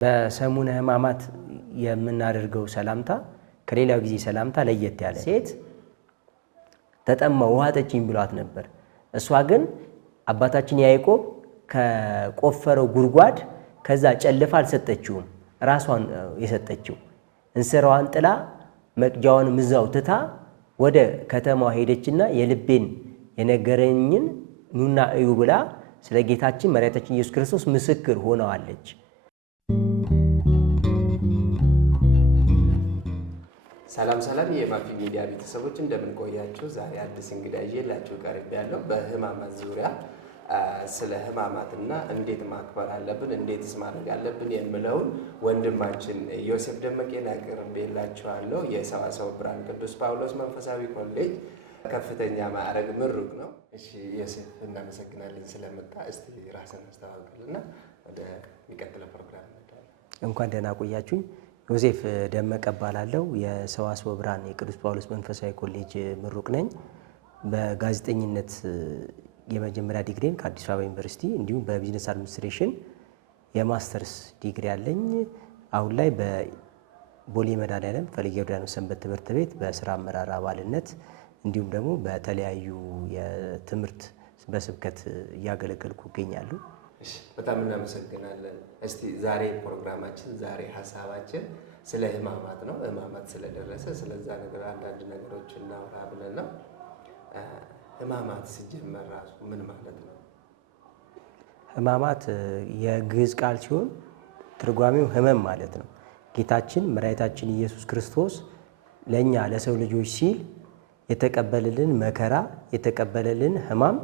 በሰሙነ ሕማማት የምናደርገው ሰላምታ ከሌላው ጊዜ ሰላምታ ለየት ያለ ሴት ተጠማው ውሃ ጠጪኝ ብሏት ነበር። እሷ ግን አባታችን ያዕቆብ ከቆፈረው ጉድጓድ ከዛ ጨልፋ አልሰጠችውም፣ ራሷን የሰጠችው እንስራዋን ጥላ መቅጃዋን ምዛው ትታ ወደ ከተማዋ ሄደችና የልቤን የነገረኝን ኑና እዩ ብላ ስለ ጌታችን መድኃኒታችን ኢየሱስ ክርስቶስ ምስክር ሆነዋለች። ሰላም ሰላም የማፊ ሚዲያ ቤተሰቦች እንደምን ቆያችሁ? ዛሬ አዲስ እንግዳ ይዤላችሁ ቀርቤያለሁ። በሕማማት ዙሪያ ስለ ሕማማትና እንዴት ማክበር አለብን፣ እንዴትስ ማድረግ አለብን የምለውን ወንድማችን ዮሴፍ ደመቄን አቅርቤላችኋለሁ። የሰዋስወ ብርሃን ቅዱስ ጳውሎስ መንፈሳዊ ኮሌጅ ከፍተኛ ማዕረግ ምሩቅ ነው። እሺ ዮሴፍ እናመሰግናለን ስለመጣ። እስቲ ራስን አስተዋውቅልና ወደ የሚቀጥለው ፕሮግራም እንሄዳለን። እንኳን ደህና ቆያችሁኝ። ዮሴፍ ደመቀ እባላለሁ። የሰዋስወ ብርሃን የቅዱስ ጳውሎስ መንፈሳዊ ኮሌጅ ምሩቅ ነኝ። በጋዜጠኝነት የመጀመሪያ ዲግሪን ከአዲስ አበባ ዩኒቨርሲቲ እንዲሁም በቢዝነስ አድሚኒስትሬሽን የማስተርስ ዲግሪ አለኝ። አሁን ላይ በቦሌ መድኃኔዓለም ፈለገ ዮርዳኖስ ሰንበት ትምህርት ቤት በስራ አመራር አባልነት እንዲሁም ደግሞ በተለያዩ የትምህርት በስብከት እያገለገልኩ እገኛለሁ። በጣም እናመሰግናለን። እስቲ ዛሬ ፕሮግራማችን ሀሳባችን ስለ ሕማማት ነው። ሕማማት ስለደረሰ ስለዛ ነገር አንዳንድ ነገሮች እናውራ ብለን ነው። ሕማማት ሲጀመር ራሱ ምን ማለት ነው? ሕማማት የግዕዝ ቃል ሲሆን ትርጓሜው ሕመም ማለት ነው። ጌታችን መድኃኒታችን ኢየሱስ ክርስቶስ ለእኛ ለሰው ልጆች ሲል የተቀበለልን መከራ የተቀበለልን ሕማም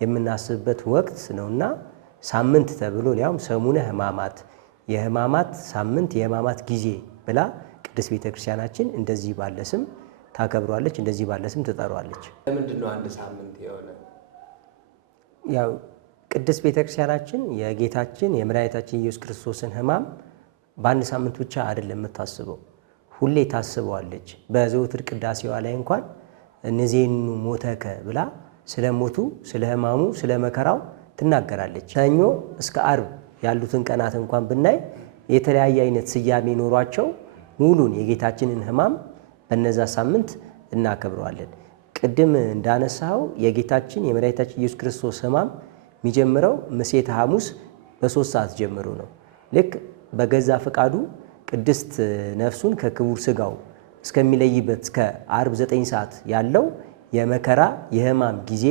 የምናስብበት ወቅት ነውና ሳምንት ተብሎ ያውም ሰሙነ ሕማማት የሕማማት ሳምንት የሕማማት ጊዜ ብላ ቅድስት ቤተክርስቲያናችን እንደዚህ ባለ ስም ታከብሯለች፣ እንደዚህ ባለ ስም ትጠሯለች። ለምንድን ነው አንድ ሳምንት የሆነ? ያው ቅድስት ቤተክርስቲያናችን የጌታችን የመድኃኒታችን ኢየሱስ ክርስቶስን ሕማም በአንድ ሳምንት ብቻ አይደለም የምታስበው፣ ሁሌ ታስበዋለች። በዘወትር ቅዳሴዋ ላይ እንኳን እነዚህኑ ሞተከ ብላ ስለ ሞቱ፣ ስለ ሕማሙ፣ ስለ መከራው ትናገራለች። ሰኞ እስከ አርብ ያሉትን ቀናት እንኳን ብናይ የተለያየ አይነት ስያሜ ኖሯቸው ሙሉን የጌታችንን ሕማም በነዛ ሳምንት እናከብረዋለን። ቅድም እንዳነሳው የጌታችን የመድኃኒታችን ኢየሱስ ክርስቶስ ሕማም የሚጀምረው ምሴተ ሐሙስ በ3 ሰዓት ጀምሮ ነው። ልክ በገዛ ፈቃዱ ቅድስት ነፍሱን ከክቡር ሥጋው እስከሚለይበት እስከ አርብ 9 ሰዓት ያለው የመከራ የሕማም ጊዜ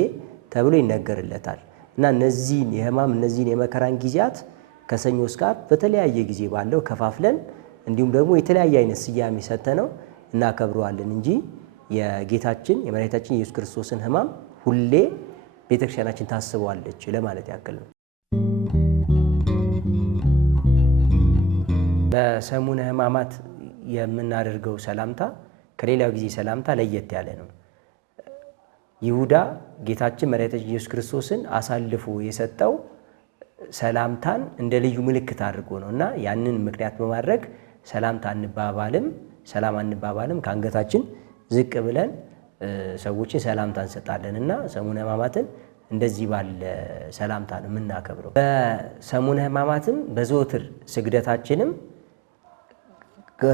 ተብሎ ይነገርለታል። እና እነዚህን የሕማም እነዚህን የመከራን ጊዜያት ከሰኞ እስከ ዓርብ በተለያየ ጊዜ ባለው ከፋፍለን እንዲሁም ደግሞ የተለያየ አይነት ስያሜ ሰጥተነው እናከብረዋለን እንጂ የጌታችን የመድኃኒታችን ኢየሱስ ክርስቶስን ሕማም ሁሌ ቤተክርስቲያናችን ታስበዋለች ለማለት ያክል ነው። በሰሙነ ሕማማት የምናደርገው ሰላምታ ከሌላው ጊዜ ሰላምታ ለየት ያለ ነው። ይሁዳ ጌታችን መድኃኒታችን ኢየሱስ ክርስቶስን አሳልፎ የሰጠው ሰላምታን እንደ ልዩ ምልክት አድርጎ ነው እና ያንን ምክንያት በማድረግ ሰላምታ አንባባልም፣ ሰላም አንባባልም። ከአንገታችን ዝቅ ብለን ሰዎችን ሰላምታ እንሰጣለን እና ሰሙነ ሕማማትን እንደዚህ ባለ ሰላምታ ነው የምናከብረው። በሰሙነ ሕማማትም በዘወትር ስግደታችንም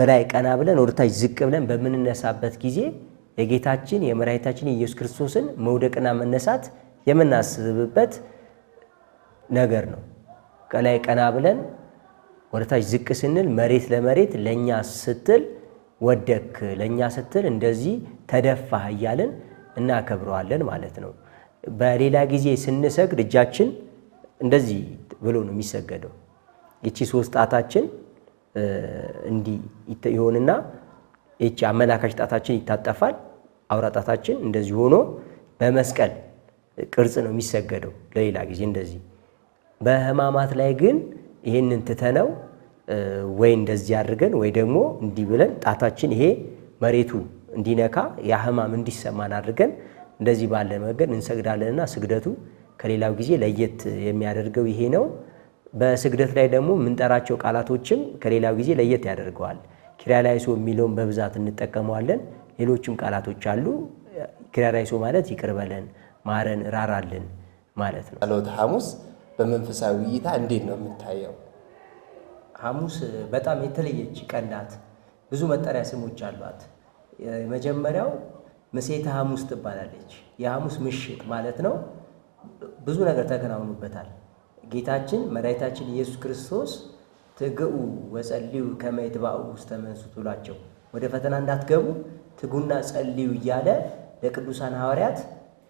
ላይ ቀና ብለን ወደታች ዝቅ ብለን በምንነሳበት ጊዜ የጌታችን የመድኃኒታችን የኢየሱስ ክርስቶስን መውደቅና መነሳት የምናስብበት ነገር ነው። ከላይ ቀና ብለን ወደታች ዝቅ ስንል መሬት ለመሬት ለእኛ ስትል ወደክ፣ ለእኛ ስትል እንደዚህ ተደፋህ እያልን እናከብረዋለን ማለት ነው። በሌላ ጊዜ ስንሰግድ እጃችን እንደዚህ ብሎ ነው የሚሰገደው። ይቺ 3 ጣታችን እንዲህ ይሆንና ይቺ አመላካች ጣታችን ይታጠፋል። አውራ ጣታችን እንደዚህ ሆኖ በመስቀል ቅርጽ ነው የሚሰገደው። ለሌላ ጊዜ እንደዚህ። በሕማማት ላይ ግን ይሄንን ትተነው ወይ እንደዚህ አድርገን ወይ ደግሞ እንዲህ ብለን ጣታችን ይሄ መሬቱ እንዲነካ ያ ሕማም እንዲሰማን አድርገን እንደዚህ ባለ መንገድ እንሰግዳለንና ስግደቱ ከሌላው ጊዜ ለየት የሚያደርገው ይሄ ነው። በስግደት ላይ ደግሞ የምንጠራቸው ቃላቶችም ከሌላው ጊዜ ለየት ያደርገዋል። ኪርያላይሶ የሚለውን በብዛት እንጠቀመዋለን። ሌሎችም ቃላቶች አሉ። ኪርያላይሶ ማለት ይቅር በለን፣ ማረን፣ ራራልን ማለት ነው። ጸሎተ ሐሙስ በመንፈሳዊ እይታ እንዴት ነው የምታየው? ሐሙስ በጣም የተለየች ቀን ናት። ብዙ መጠሪያ ስሞች አሏት። መጀመሪያው ምሴተ ሐሙስ ትባላለች። የሐሙስ ምሽት ማለት ነው። ብዙ ነገር ተከናውኑበታል። ጌታችን መድኃኒታችን ኢየሱስ ክርስቶስ ትግኡ ወጸልዩ ከመ ይትባኡ ውስተ መንሱት ብሏቸው ወደ ፈተና እንዳትገቡ ትጉና ጸልዩ እያለ ለቅዱሳን ሐዋርያት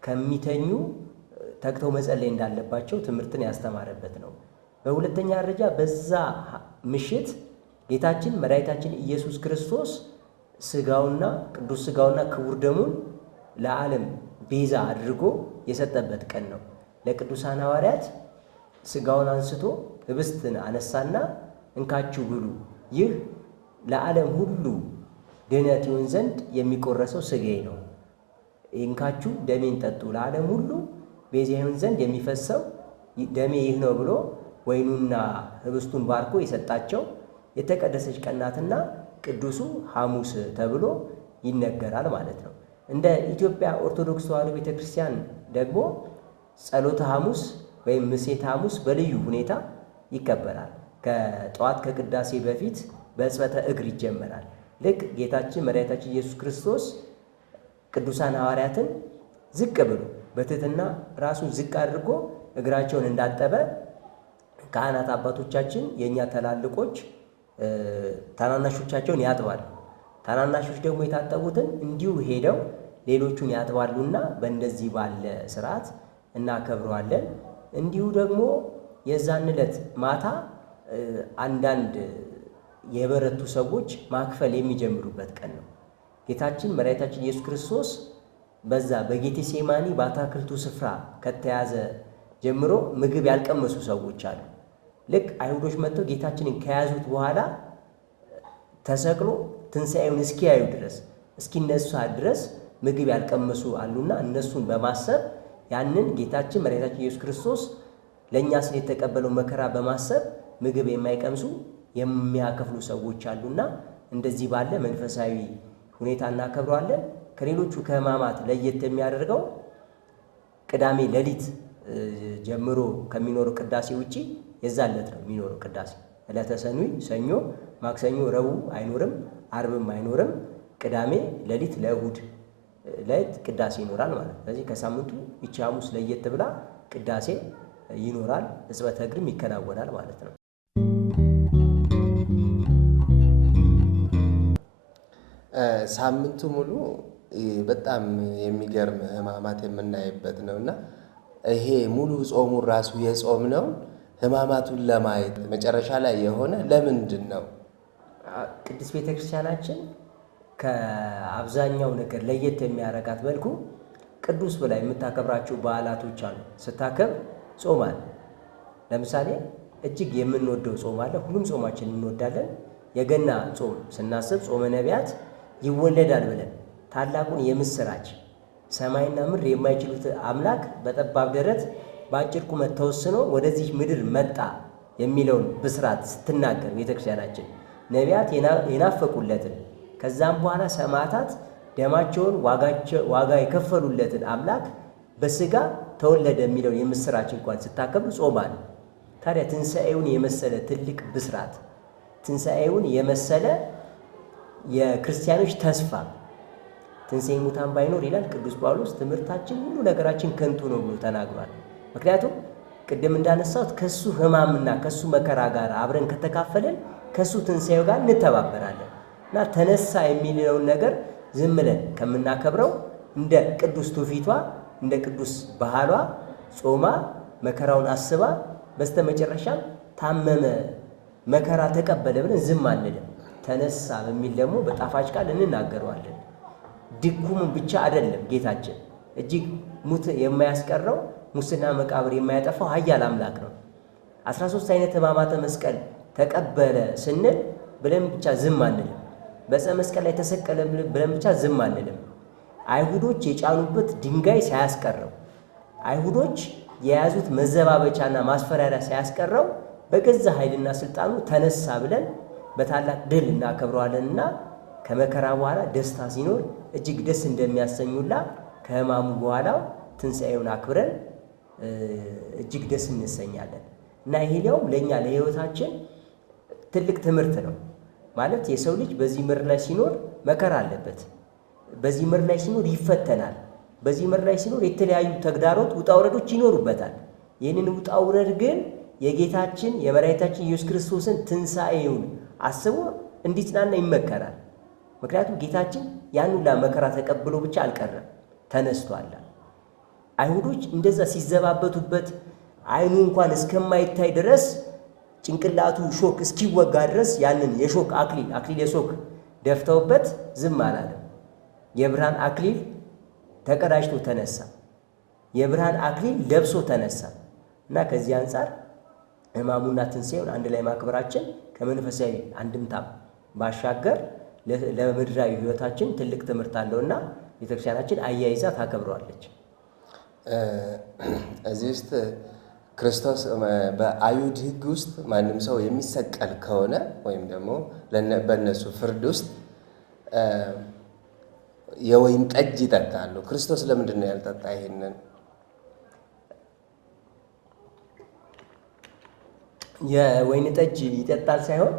ከሚተኙ ተግተው መጸለይ እንዳለባቸው ትምህርትን ያስተማረበት ነው። በሁለተኛ ደረጃ በዛ ምሽት ጌታችን መድኃኒታችን ኢየሱስ ክርስቶስ ስጋውና ቅዱስ ስጋውና ክቡር ደሙን ለዓለም ቤዛ አድርጎ የሰጠበት ቀን ነው። ለቅዱሳን ሐዋርያት ስጋውን አንስቶ ህብስትን አነሳና እንካችሁ ብሉ፣ ይህ ለዓለም ሁሉ ድኅነት ይሆን ዘንድ የሚቆረሰው ስጋዬ ነው። እንካችሁ ደሜን ጠጡ፣ ለዓለም ሁሉ ቤዛ ይሆን ዘንድ የሚፈሰው ደሜ ይህ ነው ብሎ ወይኑና ህብስቱን ባርኮ የሰጣቸው የተቀደሰች ቀን ናትና ቅዱሱ ሐሙስ ተብሎ ይነገራል ማለት ነው። እንደ ኢትዮጵያ ኦርቶዶክስ ተዋሕዶ ቤተክርስቲያን ደግሞ ጸሎተ ሐሙስ ወይም ምሴተ ሐሙስ በልዩ ሁኔታ ይከበራል። ከጠዋት ከቅዳሴ በፊት በሕጽበተ እግር ይጀመራል። ልክ ጌታችን መድኃኒታችን ኢየሱስ ክርስቶስ ቅዱሳን ሐዋርያትን ዝቅ ብሎ በትሕትና ራሱን ዝቅ አድርጎ እግራቸውን እንዳጠበ ካህናት አባቶቻችን የእኛ ትላልቆች ታናናሾቻቸውን ያጥባሉ። ታናናሾች ደግሞ የታጠቡትን እንዲሁ ሄደው ሌሎቹን ያጥባሉና በእንደዚህ ባለ ስርዓት እናከብረዋለን። እንዲሁ ደግሞ የዛን ዕለት ማታ አንዳንድ የበረቱ ሰዎች ማክፈል የሚጀምሩበት ቀን ነው። ጌታችን መድኃኒታችን ኢየሱስ ክርስቶስ በዛ በጌቴሴማኒ በአታክልቱ ስፍራ ከተያዘ ጀምሮ ምግብ ያልቀመሱ ሰዎች አሉ። ልክ አይሁዶች መጥተው ጌታችንን ከያዙት በኋላ ተሰቅሎ ትንሣኤውን እስኪያዩ ድረስ እስኪነሳ ድረስ ምግብ ያልቀመሱ አሉና እነሱን በማሰብ ያንን ጌታችን መድኃኒታችን ኢየሱስ ክርስቶስ ለእኛ ስለ የተቀበለው መከራ በማሰብ ምግብ የማይቀምሱ የሚያከፍሉ ሰዎች አሉና እንደዚህ ባለ መንፈሳዊ ሁኔታ እናከብረዋለን። ከሌሎቹ ከሕማማት ለየት የሚያደርገው ቅዳሜ ሌሊት ጀምሮ ከሚኖረው ቅዳሴ ውጪ የዛን ዕለት ነው የሚኖረው ቅዳሴ። ዕለተ ሰኑይ ሰኞ፣ ማክሰኞ፣ ረቡዕ አይኖርም፣ አርብም አይኖርም። ቅዳሜ ሌሊት ለእሁድ ሌሊት ቅዳሴ ይኖራል ማለት ነው። ስለዚህ ከሳምንቱ ይቺ ሐሙስ ለየት ብላ ቅዳሴ ይኖራል፣ ሕጽበተ እግርም ይከናወናል ማለት ነው። ሳምንቱ ሙሉ በጣም የሚገርም ሕማማት የምናይበት ነው እና ይሄ ሙሉ ጾሙን ራሱ የጾም ነው ሕማማቱን ለማየት መጨረሻ ላይ የሆነ ለምንድን ነው? ቅድስት ቤተክርስቲያናችን ከአብዛኛው ነገር ለየት የሚያረጋት መልኩ ቅዱስ ብላ የምታከብራቸው በዓላቶች አሉ። ስታከብር ጾም አለ። ለምሳሌ እጅግ የምንወደው ጾም አለ። ሁሉም ጾማችን እንወዳለን። የገና ጾም ስናስብ ጾመ ነቢያት ይወለዳል ብለን ታላቁን የምስራች ሰማይና ምድር የማይችሉት አምላክ በጠባብ ደረት በአጭር ቁመት ተወስኖ ወደዚህ ምድር መጣ የሚለውን ብስራት ስትናገር ቤተክርስቲያናችን ነቢያት የናፈቁለትን ከዛም በኋላ ሰማዕታት ደማቸውን ዋጋ የከፈሉለትን አምላክ በስጋ ተወለደ የሚለውን የምስራች እንኳን ስታከብር ጾም አለ። ታዲያ ትንሣኤውን የመሰለ ትልቅ ብስራት፣ ትንሣኤውን የመሰለ የክርስቲያኖች ተስፋ ትንሣኤ ሙታን ባይኖር ይላል ቅዱስ ጳውሎስ ትምህርታችን ሁሉ ነገራችን ከንቱ ነው ብሎ ተናግሯል። ምክንያቱም ቅድም እንዳነሳሁት ከሱ ሕማምና ከሱ መከራ ጋር አብረን ከተካፈለን ከሱ ትንሣኤው ጋር እንተባበራለን እና ተነሳ የሚለውን ነገር ዝም ብለን ከምናከብረው እንደ ቅዱስ ትውፊቷ እንደ ቅዱስ ባህሏ ጾማ መከራውን አስባ በስተመጨረሻም ታመመ መከራ ተቀበለ ብለን ዝም አንልም። ተነሳ በሚል ደግሞ በጣፋጭ ቃል እንናገረዋለን። ድኩምን ብቻ አይደለም ጌታችን እጅግ ሙት የማያስቀረው ሙስና መቃብር የማያጠፋው ኃያል አምላክ ነው። 13 አይነት ሕማማተ መስቀል ተቀበለ ስንል ብለን ብቻ ዝም አንልም። በዕፀ መስቀል ላይ ተሰቀለ ብለን ብቻ ዝም አንልም። አይሁዶች የጫኑበት ድንጋይ ሳያስቀረው፣ አይሁዶች የያዙት መዘባበቻና ማስፈራሪያ ሳያስቀረው በገዛ ኃይልና ስልጣኑ ተነሳ ብለን በታላቅ ድል እናከብረዋለንና ከመከራ በኋላ ደስታ ሲኖር እጅግ ደስ እንደሚያሰኙላ ከሕማሙ በኋላ ትንሣኤውን አክብረን እጅግ ደስ እንሰኛለን እና ይሄ ሊያውም ለእኛ ለሕይወታችን ትልቅ ትምህርት ነው። ማለት የሰው ልጅ በዚህ ምድር ላይ ሲኖር መከራ አለበት። በዚህ ምድር ላይ ሲኖር ይፈተናል። በዚህ ምድር ላይ ሲኖር የተለያዩ ተግዳሮት ውጣ ውረዶች ይኖሩበታል። ይህንን ውጣ ውረድ ግን የጌታችን የመድኃኒታችን ኢየሱስ ክርስቶስን ትንሣኤውን አስቦ እንዲጽናና ይመከራል። ምክንያቱም ጌታችን ያን ሁላ መከራ ተቀብሎ ብቻ አልቀረም፣ ተነስቷል። አይሁዶች እንደዛ ሲዘባበቱበት ዓይኑ እንኳን እስከማይታይ ድረስ ጭንቅላቱ ሾክ እስኪወጋ ድረስ ያንን የሾክ አክሊል የሾክ ደፍተውበት ዝም አላለም። የብርሃን አክሊል ተቀዳጅቶ ተነሳ። የብርሃን አክሊል ለብሶ ተነሳ እና ከዚህ አንጻር ሕማሙና ትንሣኤውን አንድ ላይ ማክበራችን ከመንፈሳዊ አንድምታም ባሻገር ለምድራዊ ሕይወታችን ትልቅ ትምህርት አለውና ቤተክርስቲያናችን አያይዛ ታከብረዋለች። እዚህ ውስጥ ክርስቶስ በአይሁድ ሕግ ውስጥ ማንም ሰው የሚሰቀል ከሆነ ወይም ደግሞ በእነሱ ፍርድ ውስጥ የወይን ጠጅ ይጠጣሉ። ክርስቶስ ለምንድን ነው ያልጠጣ? ይሄንን የወይን ጠጅ ይጠጣል ሳይሆን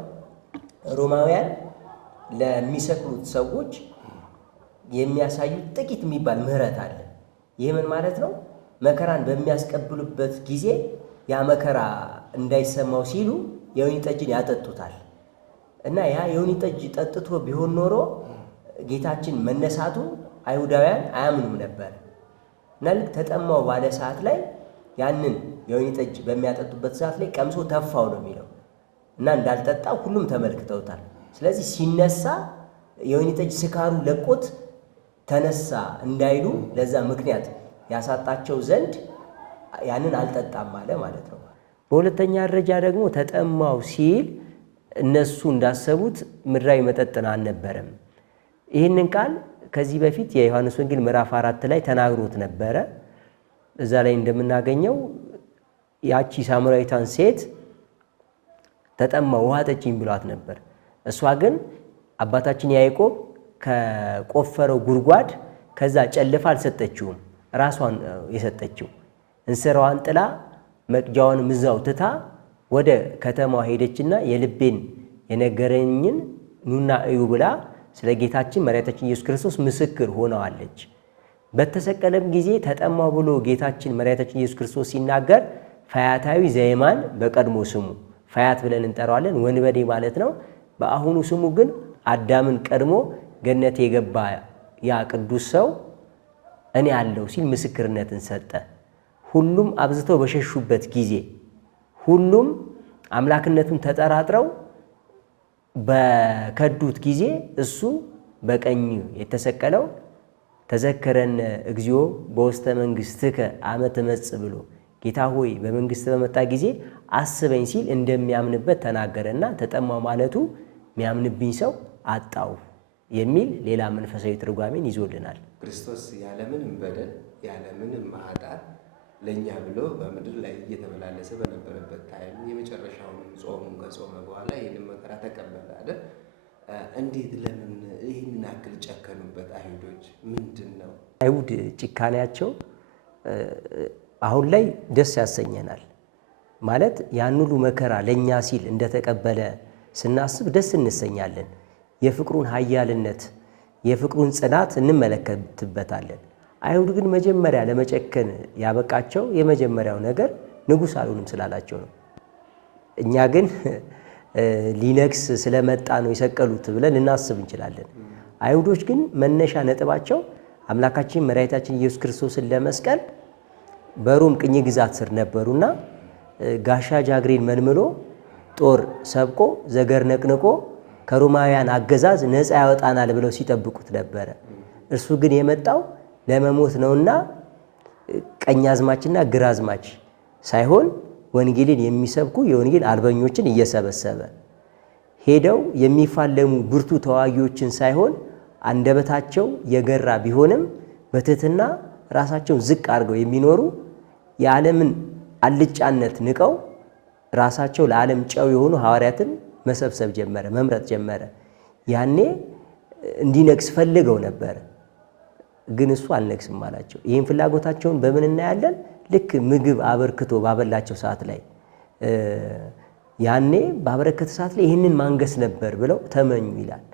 ሮማውያን ለሚሰቅሉት ሰዎች የሚያሳዩት ጥቂት የሚባል ምሕረት አለ። ይህ ምን ማለት ነው? መከራን በሚያስቀብሉበት ጊዜ ያ መከራ እንዳይሰማው ሲሉ የወይን ጠጅን ያጠጡታል እና ያ የወይን ጠጅ ጠጥቶ ቢሆን ኖሮ ጌታችን መነሳቱ አይሁዳውያን አያምኑም ነበር እና ልክ ተጠማው ባለ ሰዓት ላይ ያንን የወይን ጠጅ በሚያጠጡበት ሰዓት ላይ ቀምሶ ተፋው ነው የሚለው እና እንዳልጠጣ ሁሉም ተመልክተውታል። ስለዚህ ሲነሳ የወይን ጠጅ ስካሩ ለቆት ተነሳ እንዳይሉ ለዛ ምክንያት ያሳጣቸው ዘንድ ያንን አልጠጣም አለ ማለት ነው። በሁለተኛ ደረጃ ደግሞ ተጠማው ሲል እነሱ እንዳሰቡት ምድራዊ መጠጥን አልነበረም። ይህንን ቃል ከዚህ በፊት የዮሐንስ ወንጌል ምዕራፍ 4 ላይ ተናግሮት ነበረ። እዛ ላይ እንደምናገኘው ያቺ ሳምራዊቷን ሴት ተጠማው ውሃ ጠጪኝ ብሏት ነበር። እሷ ግን አባታችን ያዕቆብ ከቆፈረው ጉድጓድ ከዛ ጨልፋ አልሰጠችውም፣ ራሷን የሰጠችው እንስራዋን ጥላ መቅጃዋን ምዛው ትታ ወደ ከተማዋ ሄደችና የልቤን የነገረኝን ኑና እዩ ብላ ስለ ጌታችን መድኃኒታችን ኢየሱስ ክርስቶስ ምስክር ሆነዋለች። በተሰቀለም ጊዜ ተጠማው ብሎ ጌታችን መድኃኒታችን ኢየሱስ ክርስቶስ ሲናገር ፈያታዊ ዘየማን በቀድሞ ስሙ ፈያት ብለን እንጠራዋለን፣ ወንበዴ ማለት ነው። በአሁኑ ስሙ ግን አዳምን ቀድሞ ገነት የገባ ያ ቅዱስ ሰው እኔ አለው ሲል ምስክርነትን ሰጠ። ሁሉም አብዝተው በሸሹበት ጊዜ፣ ሁሉም አምላክነቱን ተጠራጥረው በከዱት ጊዜ እሱ በቀኝ የተሰቀለው ተዘከረን እግዚኦ በውስተ መንግሥትከ አመ ትመጽእ ብሎ ጌታ ሆይ በመንግሥት በመጣ ጊዜ አስበኝ ሲል እንደሚያምንበት ተናገረና ተጠማው ማለቱ የሚያምንብኝ ሰው አጣው የሚል ሌላ መንፈሳዊ ትርጓሜን ይዞልናል። ክርስቶስ ያለምንም በደል ያለምንም ኃጢአት ለእኛ ብሎ በምድር ላይ እየተመላለሰ በነበረበት ታይም የመጨረሻውን ጾሙን ከጾመ በኋላ ይህንን መከራ ተቀበለ አይደል? እንዴት ለምን ይህንን አክል ጨከኑበት አይሁዶች? ምንድን ነው አይሁድ ጭካኔያቸው አሁን ላይ ደስ ያሰኘናል። ማለት ያን ሁሉ መከራ ለእኛ ሲል እንደተቀበለ ስናስብ ደስ እንሰኛለን። የፍቅሩን ኃያልነት የፍቅሩን ጽናት እንመለከትበታለን። አይሁድ ግን መጀመሪያ ለመጨከን ያበቃቸው የመጀመሪያው ነገር ንጉሥ አልሆንም ስላላቸው ነው። እኛ ግን ሊነግስ ስለመጣ ነው የሰቀሉት ብለን ልናስብ እንችላለን። አይሁዶች ግን መነሻ ነጥባቸው አምላካችን መድኃኒታችን ኢየሱስ ክርስቶስን ለመስቀል በሮም ቅኝ ግዛት ስር ነበሩና ጋሻ ጃግሬን መልምሎ ጦር ሰብቆ ዘገር ነቅንቆ ከሮማውያን አገዛዝ ነፃ ያወጣናል ብለው ሲጠብቁት ነበረ። እርሱ ግን የመጣው ለመሞት ነውና ቀኛዝማችና ግራዝማች ሳይሆን ወንጌልን የሚሰብኩ የወንጌል አርበኞችን እየሰበሰበ ሄደው የሚፋለሙ ብርቱ ተዋጊዎችን ሳይሆን አንደበታቸው የገራ ቢሆንም በትህትና ራሳቸውን ዝቅ አድርገው የሚኖሩ የዓለምን አልጫነት ንቀው ራሳቸው ለዓለም ጨው የሆኑ ሐዋርያትን መሰብሰብ ጀመረ፣ መምረጥ ጀመረ። ያኔ እንዲነግስ ፈልገው ነበር፣ ግን እሱ አልነግስም አላቸው። ይህን ፍላጎታቸውን በምን እናያለን? ልክ ምግብ አበርክቶ ባበላቸው ሰዓት ላይ ያኔ ባበረከተ ሰዓት ላይ ይህንን ማንገስ ነበር ብለው ተመኙ ይላል።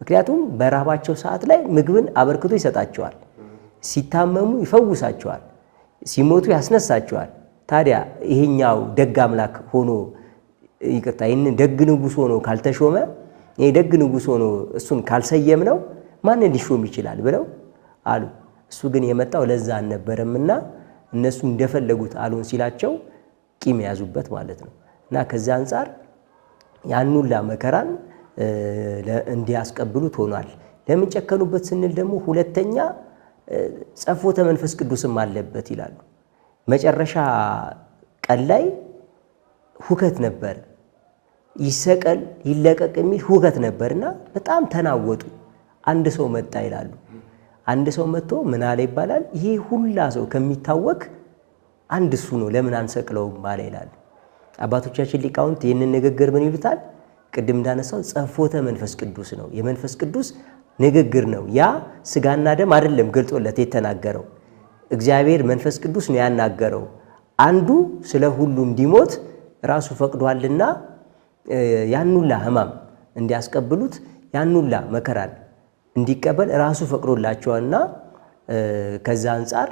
ምክንያቱም በራባቸው ሰዓት ላይ ምግብን አበርክቶ ይሰጣቸዋል፣ ሲታመሙ ይፈውሳቸዋል፣ ሲሞቱ ያስነሳቸዋል። ታዲያ ይሄኛው ደግ አምላክ ሆኖ ይቅርታ ይህንን ደግ ንጉሥ ሆኖ ካልተሾመ ይሄ ደግ ንጉሥ ሆኖ እሱን ካልሰየም ነው ማንን ሊሾም ይችላል ብለው አሉ። እሱ ግን የመጣው ለዛ አልነበረምና እነሱ እንደፈለጉት አሉን ሲላቸው ቂም ያዙበት ማለት ነው። እና ከዛ አንጻር ያን ሁላ መከራን እንዲያስቀብሉት ሆኗል። ለምን ጨከኑበት ስንል ደግሞ ሁለተኛ ጸፎተ መንፈስ ቅዱስም አለበት ይላሉ። መጨረሻ ቀን ላይ ሁከት ነበር፣ ይሰቀል ይለቀቅ የሚል ሁከት ነበርና በጣም ተናወጡ። አንድ ሰው መጣ ይላሉ። አንድ ሰው መጥቶ ምን አለ ይባላል፣ ይሄ ሁላ ሰው ከሚታወክ አንድ እሱ ነው ለምን አንሰቅለውም አለ ይላሉ። አባቶቻችን ሊቃውንት ይህንን ንግግር ምን ይሉታል? ቅድም እንዳነሳው ጸፎተ መንፈስ ቅዱስ ነው፣ የመንፈስ ቅዱስ ንግግር ነው። ያ ስጋና ደም አይደለም ገልጦለት የተናገረው፣ እግዚአብሔር መንፈስ ቅዱስ ነው ያናገረው። አንዱ ስለ ሁሉ እንዲሞት ራሱ ፈቅዷልና ያኑላ ሕማም እንዲያስቀብሉት ያኑላ መከራን እንዲቀበል ራሱ ፈቅዶላቸውና ከዛ አንጻር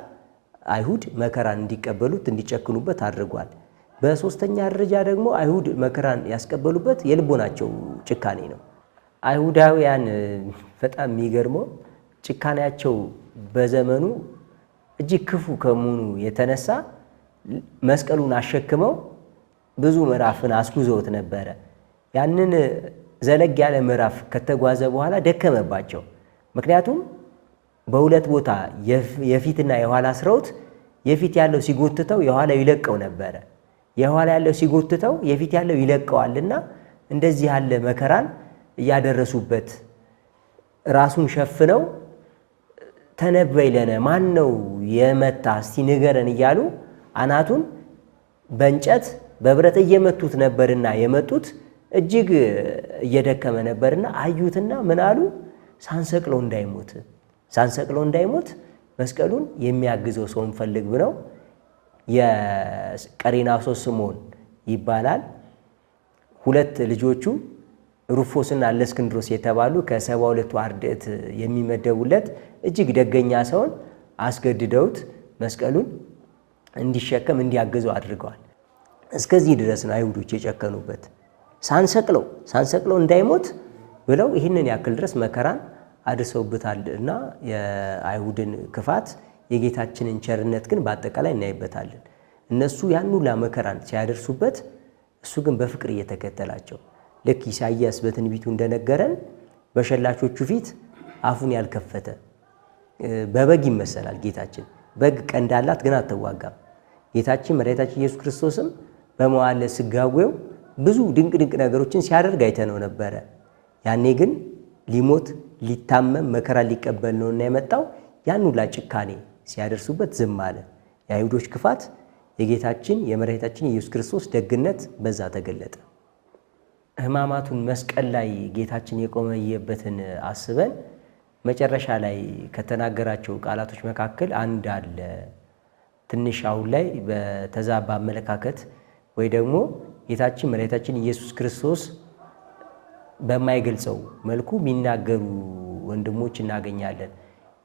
አይሁድ መከራን እንዲቀበሉት እንዲጨክኑበት አድርጓል። በሶስተኛ ደረጃ ደግሞ አይሁድ መከራን ያስቀበሉበት የልቦናቸው ጭካኔ ነው። አይሁዳውያን በጣም የሚገርመው ጭካኔያቸው በዘመኑ እጅግ ክፉ ከመሆኑ የተነሳ መስቀሉን አሸክመው ብዙ ምዕራፍን አስጉዘውት ነበረ። ያንን ዘለግ ያለ ምዕራፍ ከተጓዘ በኋላ ደከመባቸው። ምክንያቱም በሁለት ቦታ የፊትና የኋላ አስረውት የፊት ያለው ሲጎትተው የኋላው ይለቀው ነበረ። የኋላ ያለው ሲጎትተው የፊት ያለው ይለቀዋልና እንደዚህ ያለ መከራን እያደረሱበት ራሱን ሸፍነው ተነበይ ለነ ማን ነው የመታ እስቲ ንገረን እያሉ አናቱን በእንጨት በብረት እየመቱት ነበርና የመጡት እጅግ እየደከመ ነበርና አዩትና ምን አሉ? ሳንሰቅለው እንዳይሞት መስቀሉን የሚያግዘው ሰው እንፈልግ ብለው የቀሬናሶስ ስምዖን ይባላል ሁለት ልጆቹ ሩፎስና እለእስክንድሮስ የተባሉ ከ72ቱ አርድእት የሚመደቡለት እጅግ ደገኛ ሰውን አስገድደውት መስቀሉን እንዲሸከም እንዲያግዘው አድርገዋል። እስከዚህ ድረስ ነው አይሁዶች የጨከኑበት። ሳንሰቅለው እንዳይሞት ብለው ይህንን ያክል ድረስ መከራን አድርሰውበታል እና የአይሁድን ክፋት የጌታችንን ቸርነት ግን በአጠቃላይ እናይበታለን። እነሱ ያን ሁላ መከራን ሲያደርሱበት እሱ ግን በፍቅር እየተከተላቸው ልክ ኢሳይያስ በትንቢቱ እንደነገረን በሸላቾቹ ፊት አፉን ያልከፈተ በበግ ይመሰላል ጌታችን። በግ ቀንድ አላት ግን አትዋጋም። ጌታችን መድኃኒታችን ኢየሱስ ክርስቶስም በመዋዕለ ሥጋዌው ብዙ ድንቅ ነገሮችን ሲያደርግ አይተነው ነበረ። ያኔ ግን ሊሞት ሊታመም መከራ ሊቀበል ነውና የመጣው ያን ሁላ ጭካኔ ሲያደርሱበት ዝም አለ። የአይሁዶች ክፋት የጌታችን የመድኃኒታችን የኢየሱስ ክርስቶስ ደግነት በዛ ተገለጠ። ሕማማቱን መስቀል ላይ ጌታችን የቆመየበትን አስበን መጨረሻ ላይ ከተናገራቸው ቃላቶች መካከል አንድ አለ። ትንሽ አሁን ላይ በተዛባ አመለካከት ወይ ደግሞ ጌታችን መድኃኒታችን ኢየሱስ ክርስቶስ በማይገልጸው መልኩ የሚናገሩ ወንድሞች እናገኛለን።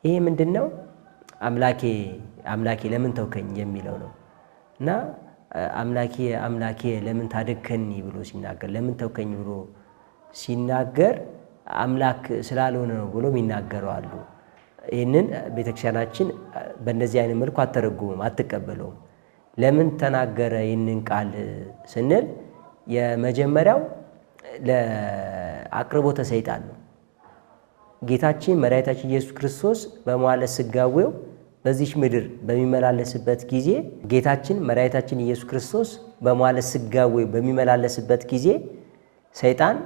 ይሄ ምንድን ነው? አምላኬ ለምን ተውከኝ የሚለው ነው እና አምላኬ ለምን ታደግከኒ ብሎ ሲናገር፣ ለምን ተውከኝ ብሎ ሲናገር አምላክ ስላልሆነ ነው ብሎ የሚናገረው አሉ። ይህንን ቤተክርስቲያናችን በእንደዚህ አይነት መልኩ አተረጉሙም፣ አትቀበለውም። ለምን ተናገረ ይህንን ቃል ስንል የመጀመሪያው ለአቅርቦተ ሰይጣን ነው። ጌታችን መድኃኒታችን ኢየሱስ ክርስቶስ በመዋዕለ ሥጋዌው በዚች ምድር በሚመላለስበት ጊዜ ጌታችን መድኃኒታችን ኢየሱስ ክርስቶስ በመዋዕለ ሥጋዌው በሚመላለስበት ጊዜ ሰይጣን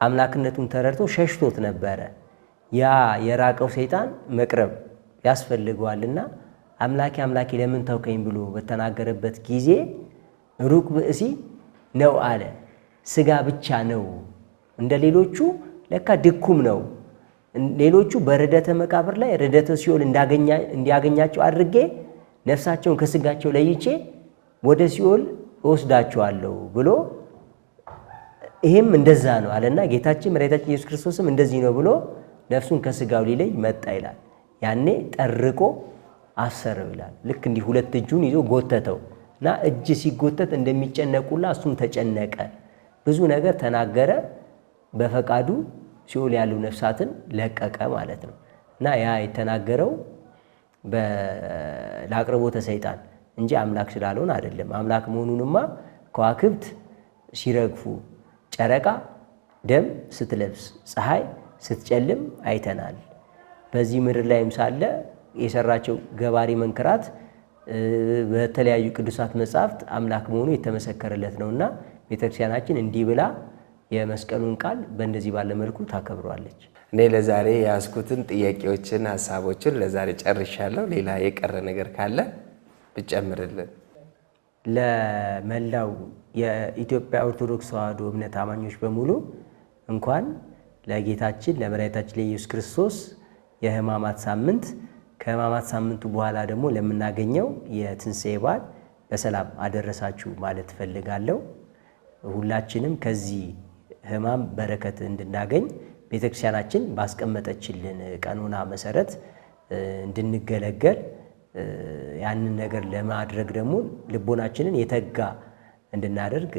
አምላክነቱን ተረድቶ ሸሽቶት ነበረ። ያ የራቀው ሰይጣን መቅረብ ያስፈልገዋልና አምላኬ ለምን ተውከኝ ብሎ በተናገረበት ጊዜ ሩቅ ብእሲ ነው አለ። ሥጋ ብቻ ነው፣ እንደ ሌሎቹ ለካ ድኩም ነው። ሌሎቹ በርደተ መቃብር ላይ ርደተ ሲኦል እንዲያገኛቸው አድርጌ ነፍሳቸውን ከሥጋቸው ለይቼ ወደ ሲኦል እወስዳቸዋለሁ ብሎ ይሄም እንደዛ ነው አለና ጌታችን መድኃኒታችን ኢየሱስ ክርስቶስም እንደዚህ ነው ብሎ ነፍሱን ከስጋው ሊለይ መጣ ይላል። ያኔ ጠርቆ አሰረው ይላል። ልክ እንዲህ ሁለት እጁን ይዞ ጎተተው እና እጅ ሲጎተት እንደሚጨነቁላ እሱም ተጨነቀ። ብዙ ነገር ተናገረ። በፈቃዱ ሲኦል ያሉ ነፍሳትን ለቀቀ ማለት ነው። እና ያ የተናገረው ለአቅርቦተ ሰይጣን እንጂ አምላክ ስላልሆነ አይደለም። አምላክ መሆኑንማ ከዋክብት ሲረግፉ፣ ጨረቃ ደም ስትለብስ፣ ፀሐይ ስትጨልም አይተናል። በዚህ ምድር ላይም ሳለ የሰራቸው ገባሪ መንክራት በተለያዩ ቅዱሳት መጻሕፍት አምላክ መሆኑ የተመሰከረለት ነውና ቤተክርስቲያናችን እንዲህ ብላ የመስቀሉን ቃል በእንደዚህ ባለ መልኩ ታከብሯለች። እኔ ለዛሬ የያዝኩትን ጥያቄዎችን፣ ሀሳቦችን ለዛሬ ጨርሻለሁ። ሌላ የቀረ ነገር ካለ ብጨምርልን። ለመላው የኢትዮጵያ ኦርቶዶክስ ተዋሕዶ እምነት አማኞች በሙሉ እንኳን ለጌታችን ለመድኃኒታችን ለኢየሱስ ክርስቶስ የሕማማት ሳምንት ከሕማማት ሳምንቱ በኋላ ደግሞ ለምናገኘው የትንሣኤ በዓል በሰላም አደረሳችሁ ማለት እፈልጋለሁ። ሁላችንም ከዚህ ሕማም በረከት እንድናገኝ ቤተክርስቲያናችን ባስቀመጠችልን ቀኖና መሰረት እንድንገለገል ያንን ነገር ለማድረግ ደግሞ ልቦናችንን የተጋ እንድናደርግ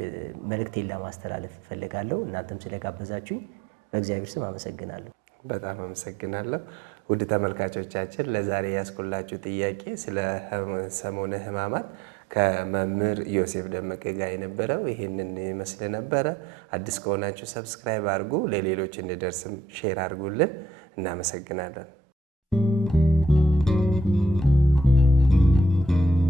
መልእክቴን ለማስተላለፍ እፈልጋለሁ። እናንተም ስለጋበዛችሁኝ በእግዚአብሔር ስም አመሰግናለሁ። በጣም አመሰግናለሁ። ውድ ተመልካቾቻችን ለዛሬ ያስኩላችሁ ጥያቄ ስለ ሰሞነ ሕማማት ከመምህር ዮሴፍ ደመቀ ጋር የነበረው ይህንን ይመስል ነበረ። አዲስ ከሆናችሁ ሰብስክራይብ አድርጉ፣ ለሌሎች እንዲደርስም ሼር አድርጉልን። እናመሰግናለን።